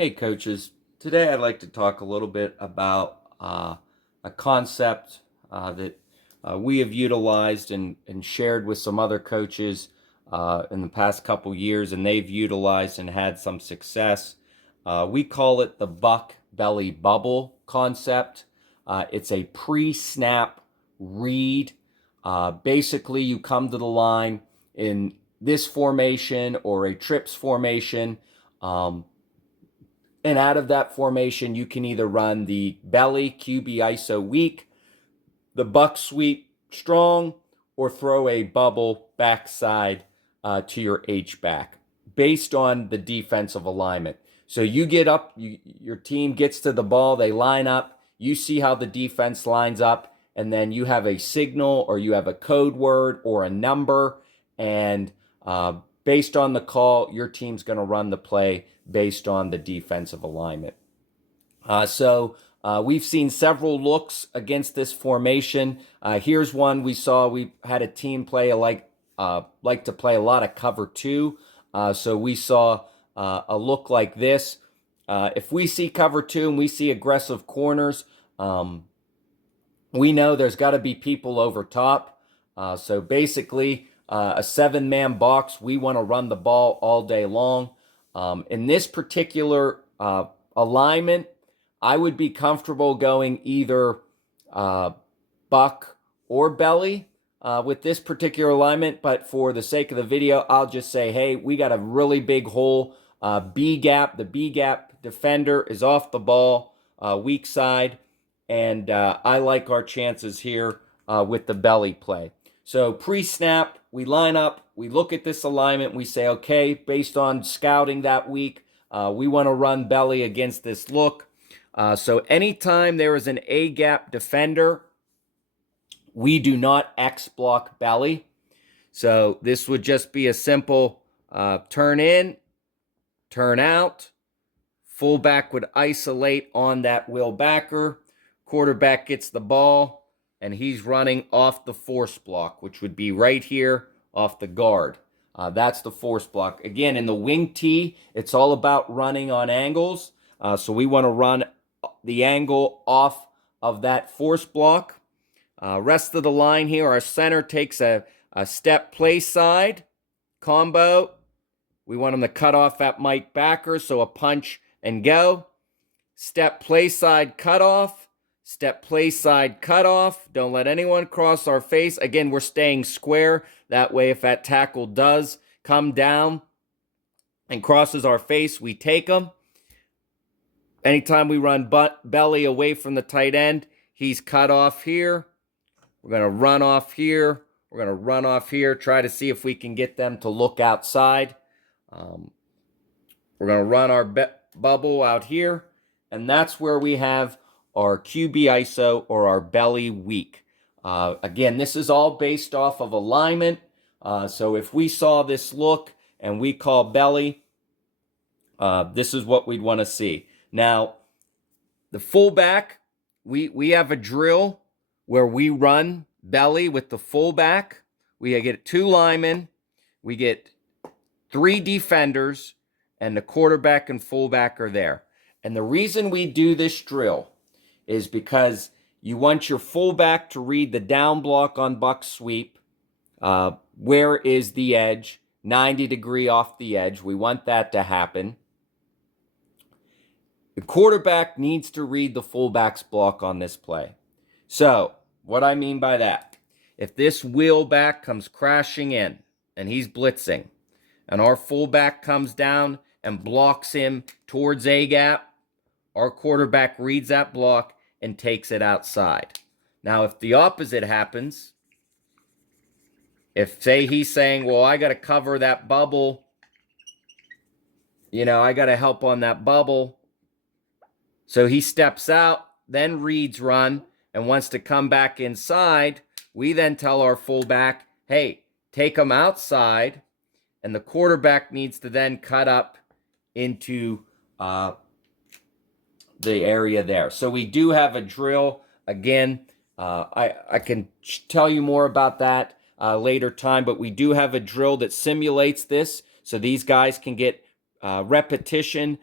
Hey coaches, today I'd like to talk a little bit about a concept that we have utilized and shared with some other coaches in the past couple years, and they've utilized and had some success. We call it the buck belly bubble concept. It's a pre-snap read. Basically, you come to the line in this formation or a trips formation. And out of that formation, you can either run the belly QB ISO weak, the buck sweep strong, or throw a bubble backside to your H back based on the defensive alignment. So you get up, your team gets to the ball, they line up, you see how the defense lines up, and then you have a signal or you have a code word or a number, and based on the call, your team's going to run the play based on the defensive alignment. So we've seen several looks against this formation. Here's one we saw. We had a team play like to play a lot of cover two. So we saw a look like this. If we see cover two and we see aggressive corners, we know there's got to be people over top. So basically, a 7-man box, we want to run the ball all day long. In this particular alignment, I would be comfortable going either buck or belly with this particular alignment. But for the sake of the video, I'll just say, hey, we got a really big hole. B gap, the B gap defender is off the ball, weak side. And I like our chances here with the belly play. So pre-snap, we line up, we look at this alignment, we say, okay, based on scouting that week, we want to run belly against this look. So anytime there is an A-gap defender, we do not X-block belly. So this would just be a simple turn in, turn out. Fullback would isolate on that will backer. Quarterback gets the ball, and he's running off the force block, which would be right here off the guard. That's the force block. Again, in the wing tee, it's all about running on angles. So we want to run the angle off of that force block. Rest of the line here, our center takes a step play side combo. We want him to cut off that Mike backer, so a punch and go. Step play side cutoff. Step play side cutoff. Don't let anyone cross our face. Again, we're staying square. That way, if that tackle does come down and crosses our face, we take him. Anytime we run belly away from the tight end, he's cut off here. We're going to run off here. We're going to run off here. Try to see if we can get them to look outside. We're going to run our bubble out here. And that's where we have our QB ISO or our belly weak. Again, this is all based off of alignment. So if we saw this look and we call belly, this is what we'd want to see. Now, the fullback, we have a drill where we run belly with the fullback. We get 2 linemen, we get 3 defenders, and the quarterback and fullback are there. And the reason we do this drill is because you want your fullback to read the down block on buck sweep. Where is the edge? 90 degree off the edge. We want that to happen. The quarterback needs to read the fullback's block on this play. So, what I mean by that, if this wheel back comes crashing in and he's blitzing, and our fullback comes down and blocks him towards A-gap, our quarterback reads that block and takes it outside. Now, if the opposite happens, if, say, he's saying, well, I got to cover that bubble, I got to help on that bubble. So he steps out, then reads run, and wants to come back inside. We then tell our fullback, hey, take him outside, and the quarterback needs to then cut up into the area there. So we do have a drill. Again, I can tell you more about that later time, but we do have a drill that simulates this. So these guys can get repetition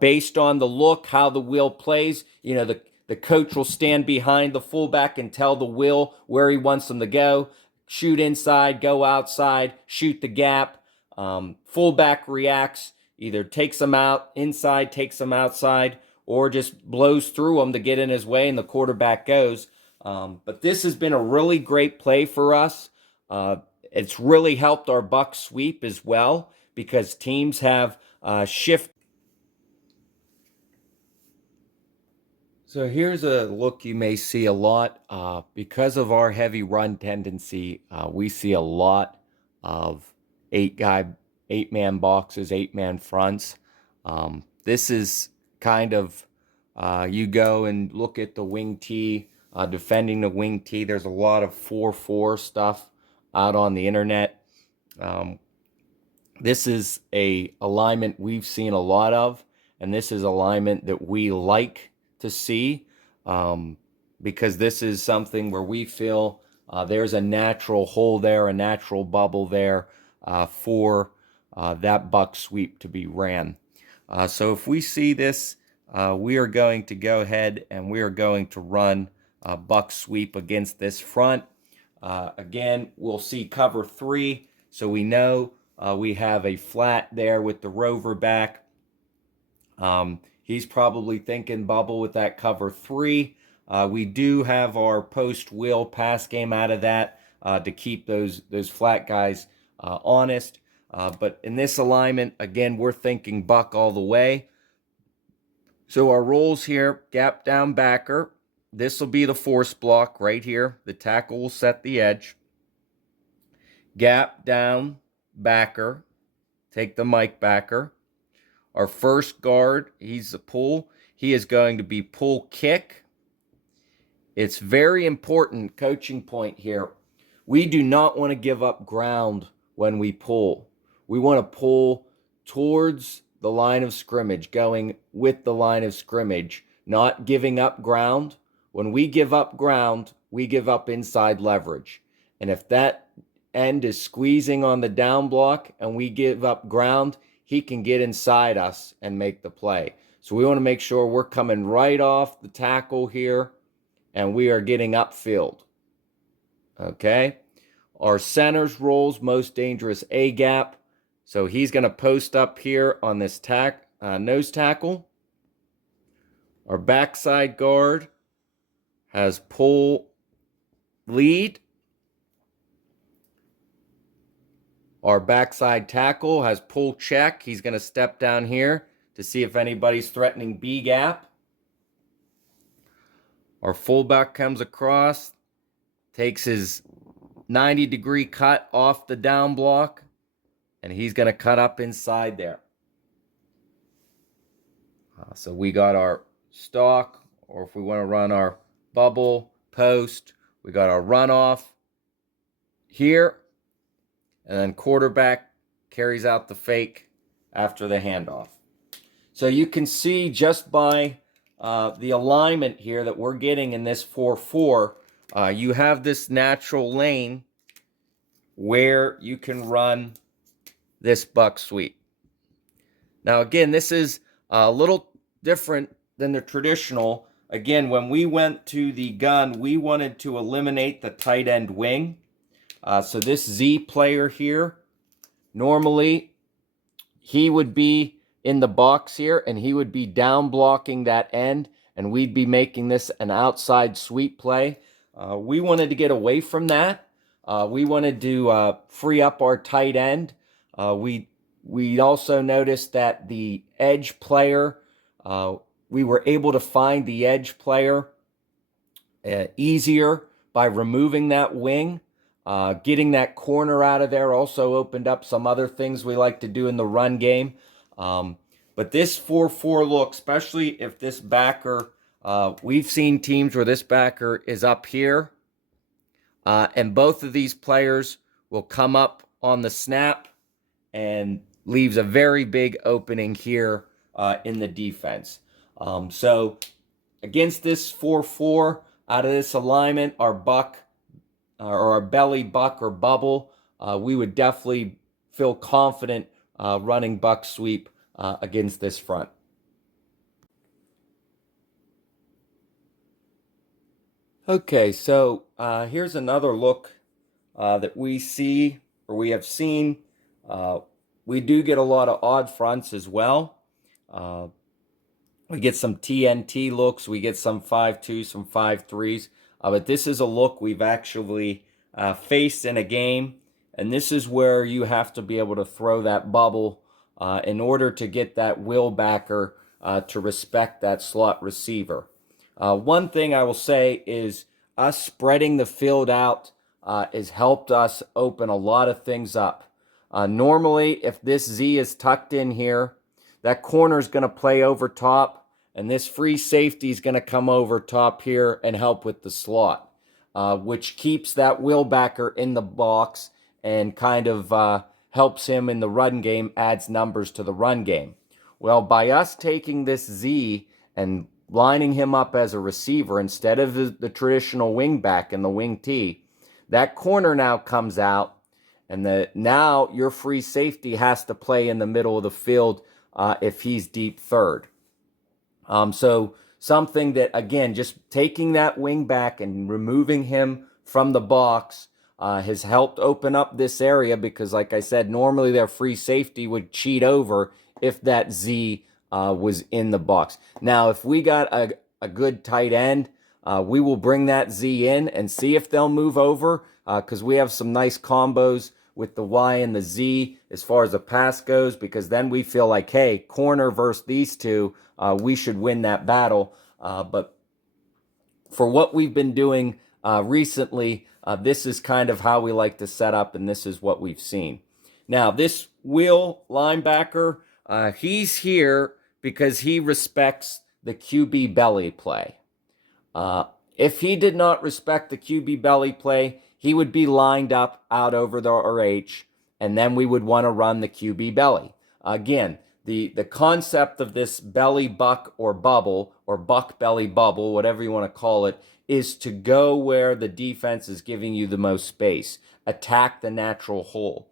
based on the look, how the wheel plays. The coach will stand behind the fullback and tell the wheel where he wants them to go. Shoot inside, go outside, shoot the gap. Fullback reacts, either takes them out inside, takes them outside, or just blows through them to get in his way and the quarterback goes. But this has been a really great play for us. It's really helped our buck sweep as well because teams have shifted. So here's a look you may see a lot. Because of our heavy run tendency, we see a lot of 8-man boxes, 8-man fronts. This is kind of, you go and look at the wing tee, defending the wing tee. There's a lot of 4-4 stuff out on the internet. This is a alignment we've seen a lot of, and this is alignment that we like to see, because this is something where we feel there's a natural hole there, a natural bubble there for that buck sweep to be ran. So if we see this, we are going to go ahead and we are going to run a buck sweep against this front. Again, we'll see cover 3, so we know we have a flat there with the rover back. He's probably thinking bubble with that cover 3. We do have our post wheel pass game out of that to keep those flat guys honest. But in this alignment, again, we're thinking buck all the way. So our rolls here, gap down backer. This will be the force block right here. The tackle will set the edge. Gap down backer. Take the mic backer. Our first guard, he's the pull. He is going to be pull kick. It's very important coaching point here. We do not want to give up ground when we pull. We want to pull towards the line of scrimmage, going with the line of scrimmage, not giving up ground. When we give up ground, we give up inside leverage. And if that end is squeezing on the down block and we give up ground, he can get inside us and make the play. So we want to make sure we're coming right off the tackle here and we are getting upfield. Okay? Our center's rolls, most dangerous A gap. So he's going to post up here on this nose tackle. Our backside guard has pull lead. Our backside tackle has pull check. He's going to step down here to see if anybody's threatening B gap. Our fullback comes across, takes his 90-degree cut off the down block, and he's going to cut up inside there. So we got our stalk, or if we want to run our bubble, post, we got our runoff here. And then quarterback carries out the fake after the handoff. So you can see just by the alignment here that we're getting in this 4-4, you have this natural lane where you can run this buck sweep. Now again, this is a little different than the traditional. Again, when we went to the gun, we wanted to eliminate the tight end wing. So this Z player here, normally he would be in the box here and he would be down blocking that end and we'd be making this an outside sweep play. We wanted to get away from that. We wanted to free up our tight end. We also noticed that the edge player, we were able to find the edge player easier by removing that wing. Getting that corner out of there also opened up some other things we like to do in the run game. But this 4-4 look, especially if this backer, we've seen teams where this backer is up here, and both of these players will come up on the snap and leaves a very big opening here in the defense. So against this 4-4, out of this alignment, our buck, or our belly buck or bubble, we would definitely feel confident running buck sweep against this front. Okay, so here's another look that we see, or we have seen. We do get a lot of odd fronts as well. We get some TNT looks. We get some 5-2s, some 5-3s. But this is a look we've actually faced in a game. And this is where you have to be able to throw that bubble in order to get that will backer to respect that slot receiver. One thing I will say is us spreading the field out has helped us open a lot of things up. Normally, if this Z is tucked in here, that corner is going to play over top, and this free safety is going to come over top here and help with the slot, which keeps that will backer in the box and kind of helps him in the run game, adds numbers to the run game. Well, by us taking this Z and lining him up as a receiver instead of the traditional wing back and the wing T, that corner now comes out, and now your free safety has to play in the middle of the field if he's deep third. So something that, again, just taking that wing back and removing him from the box has helped open up this area because, like I said, normally their free safety would cheat over if that Z was in the box. Now, if we got a good tight end, we will bring that Z in and see if they'll move over because we have some nice combos with the Y and the Z as far as the pass goes, because then we feel like, hey, corner versus these two, we should win that battle. But for what we've been doing recently, this is kind of how we like to set up, and this is what we've seen. Now, this Will linebacker, he's here because he respects the QB belly play. If he did not respect the QB belly play, he would be lined up out over the RH, and then we would want to run the QB belly. Again, the concept of this belly buck or bubble, or buck belly bubble, whatever you want to call it, is to go where the defense is giving you the most space. Attack the natural hole.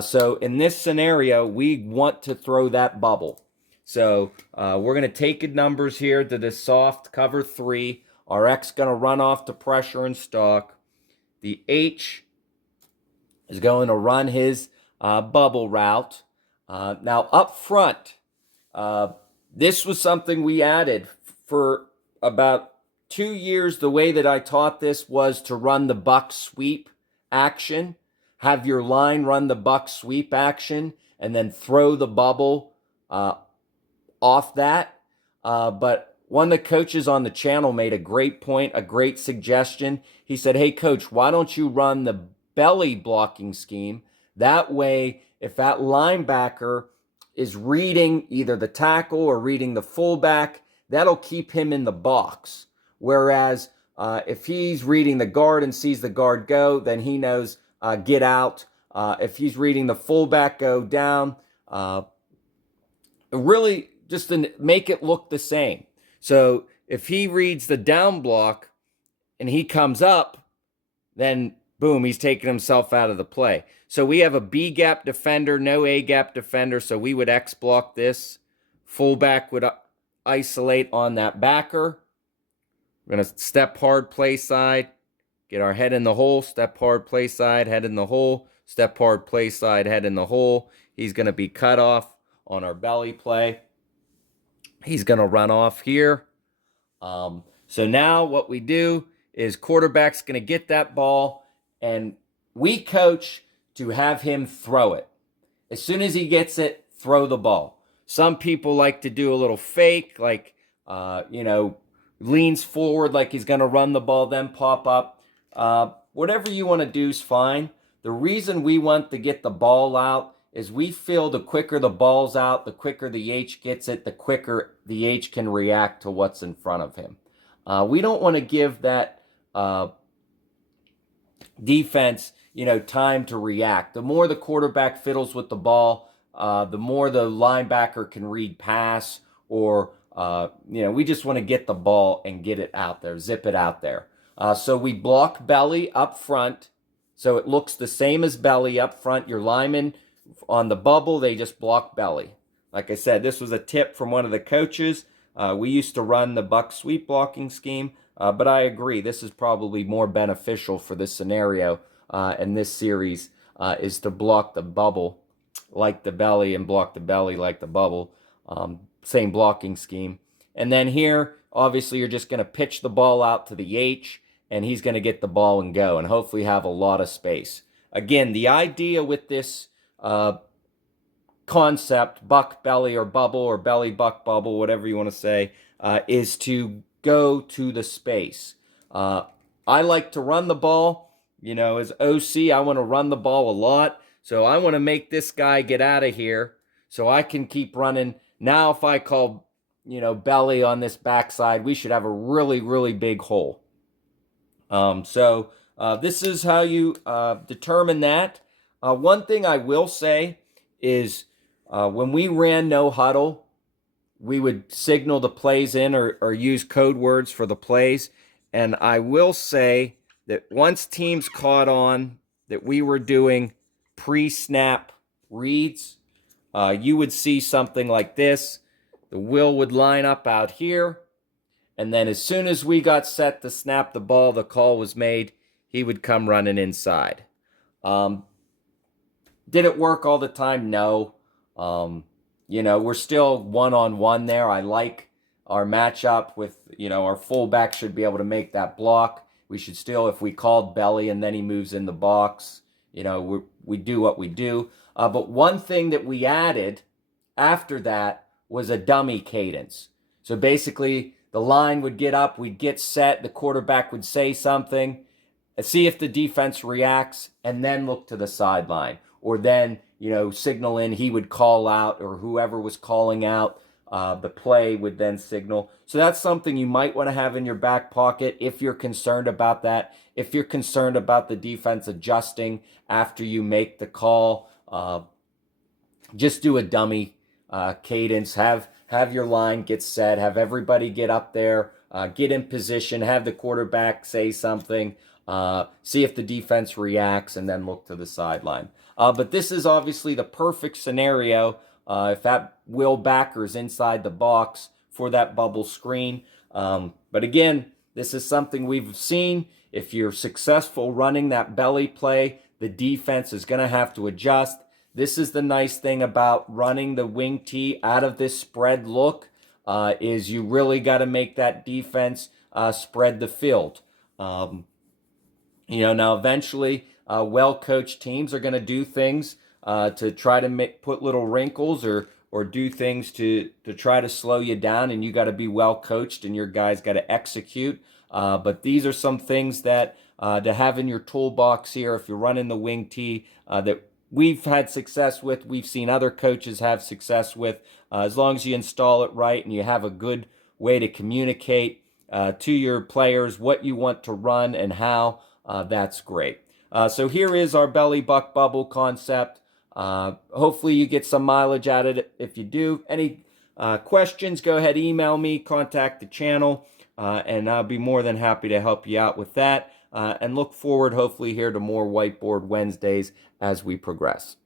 So in this scenario, we want to throw that bubble. So we're going to take numbers here to this soft cover 3. Our X going to run off to pressure and stalk. The H is going to run his bubble route. Now up front, this was something we added for about 2 years. The way that I taught this was to run the buck sweep action. Have your line run the buck sweep action and then throw the bubble off that. But one of the coaches on the channel made a great point, a great suggestion. He said, hey, coach, why don't you run the belly blocking scheme? That way, if that linebacker is reading either the tackle or reading the fullback, that'll keep him in the box. Whereas if he's reading the guard and sees the guard go, then he knows get out. If he's reading the fullback go down, really just to make it look the same. So if he reads the down block and he comes up, then boom, he's taking himself out of the play. So we have a B gap defender, no A gap defender, so we would X block this. Fullback would isolate on that backer. We're going to step hard, play side, get our head in the hole, step hard, play side, head in the hole, step hard, play side, head in the hole. He's going to be cut off on our belly play. He's going to run off here. So now what we do is quarterback's going to get that ball, and we coach to have him throw it. As soon as he gets it, throw the ball. Some people like to do a little fake, like, leans forward like he's going to run the ball, then pop up. Whatever you want to do is fine. The reason we want to get the ball out is we feel the quicker the ball's out, the quicker the H gets it, the quicker the H can react to what's in front of him. We don't want to give that defense, time to react. The more the quarterback fiddles with the ball, the more the linebacker can read pass, or, we just want to get the ball and get it out there, zip it out there. So we block belly up front, so it looks the same as belly up front. Your linemen on the bubble, they just block belly. Like I said, this was a tip from one of the coaches. We used to run the buck sweep blocking scheme, but I agree. This is probably more beneficial for this scenario in this series is to block the bubble like the belly and block the belly like the bubble. Same blocking scheme. And then here, obviously, you're just going to pitch the ball out to the H, and he's going to get the ball and go, and hopefully have a lot of space. Again, the idea with this concept, buck belly or bubble or belly buck bubble, whatever you want to say, is to go to the space. I like to run the ball. You know, as OC, I want to run the ball a lot. So I want to make this guy get out of here so I can keep running. Now, if I call, belly on this backside, we should have a really, really big hole. So this is how you determine that. One thing I will say is when we ran no huddle, we would signal the plays in or use code words for the plays. And I will say that once teams caught on that we were doing pre-snap reads, you would see something like this. The Will would line up out here. And then as soon as we got set to snap the ball, the call was made, he would come running inside. Did it work all the time? No. We're still one-on-one there. I like our matchup with, our fullback should be able to make that block. We should still, if we called belly and then he moves in the box, we do what we do. But one thing that we added after that was a dummy cadence. So basically, the line would get up, we'd get set, the quarterback would say something, see if the defense reacts, and then look to the sideline. Or then, signal in, he would call out, or whoever was calling out the play would then signal. So that's something you might want to have in your back pocket if you're concerned about that. If you're concerned about the defense adjusting after you make the call, just do a dummy cadence. Have your line get set. Have everybody get up there, get in position. Have the quarterback say something. See if the defense reacts, and then look to the sideline. But this is obviously the perfect scenario if that Will backer is inside the box for that bubble screen. But again, this is something we've seen. If you're successful running that belly play, the defense is going to have to adjust. This is the nice thing about running the wing tee out of this spread look is you really got to make that defense spread the field. Now eventually well-coached teams are going to do things to try to put little wrinkles or do things to try to slow you down, and you got to be well-coached and your guys got to execute. But these are some things that to have in your toolbox here if you're running the wing tee that we've had success with, we've seen other coaches have success with. As long as you install it right and you have a good way to communicate to your players what you want to run and how, that's great. So here is our belly buck bubble concept. Hopefully you get some mileage out of it. If you do, any questions, go ahead, email me, contact the channel, and I'll be more than happy to help you out with that. And look forward, hopefully, here to more Whiteboard Wednesdays as we progress.